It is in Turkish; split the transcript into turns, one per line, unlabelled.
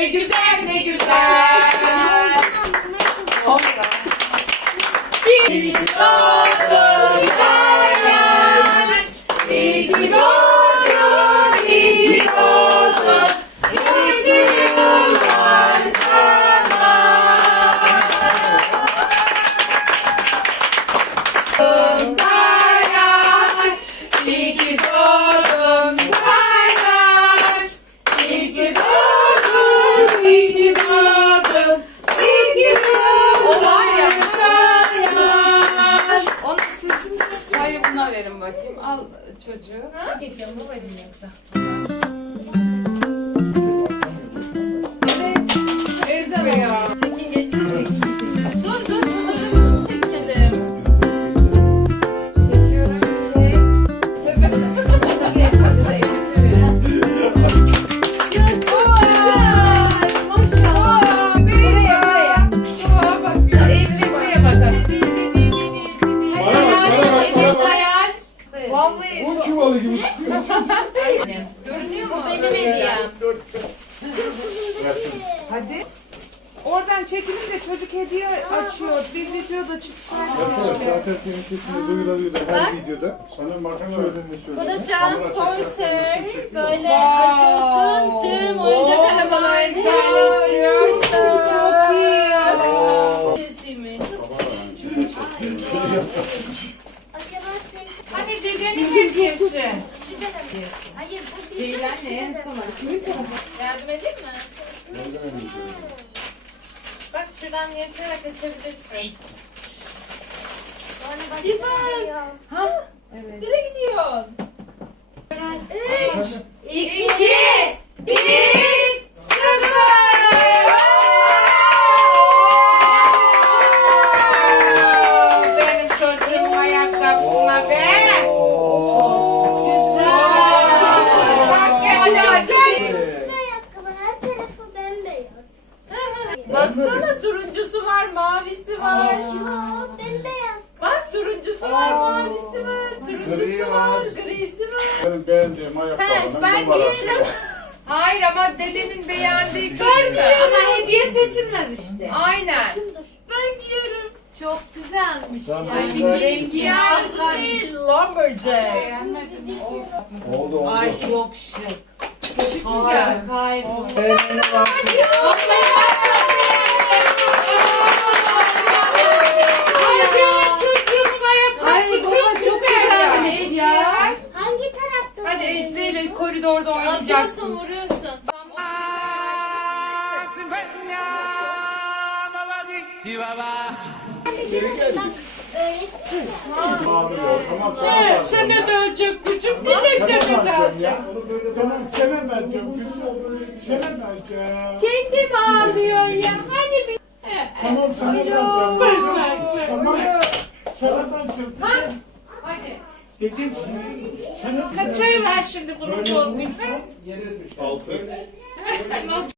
Még üzen, még
저주
아? 이제 먹 Görünüyor Bu benim evet. hediyem.
Hadi Oradan çekilin de çocuk hediye açıyor. Evet işte. Bir
videoda Sonra, da
öyle. transporter. Böyle abi. açıyor.
Hayır, bu bizim Beyler, en son Yardım edeyim mi?
Yardım edeyim. Bak şuradan yırtarak açabilirsin.
İzmir! Ha? Evet. Nereye gidiyorsun?
Üç, iki, bir, sıfır.
Benim çocuğum ayakkabısına be. Oh. baksana turuncusu var, mavisi var.
Ben de yaz.
Bak turuncusu Aa. var, mavisi var, turuncusu var, aa, gris. grisi var.
Sen, ben mayaklarının numarası
Ben giyerim. Ama.
Hayır ama dedenin beğendiği
kırmızı. Ben giyerim. Ama
hediye seçilmez işte. Aynen.
Ben giyerim.
Çok güzelmiş. Yani yani güzel ben ya. Yani bir rengi Lumberjack. Oldu oldu. Ay çok şık. Çok oh, güzel. Harika. Harika. Harika. Evet, koridorda oynayacaksın.
Atıyorsun,
sen ne dövecek kuçum? Ne de ne Tamam,
çemen tamam. vereceğim. vereceğim.
vereceğim. ya. Hani bir...
Bize... Tamam, sen
Dedeciğim, sana kaç bize... ay var şimdi bunun doğumluysa? Yere düştü. Altı.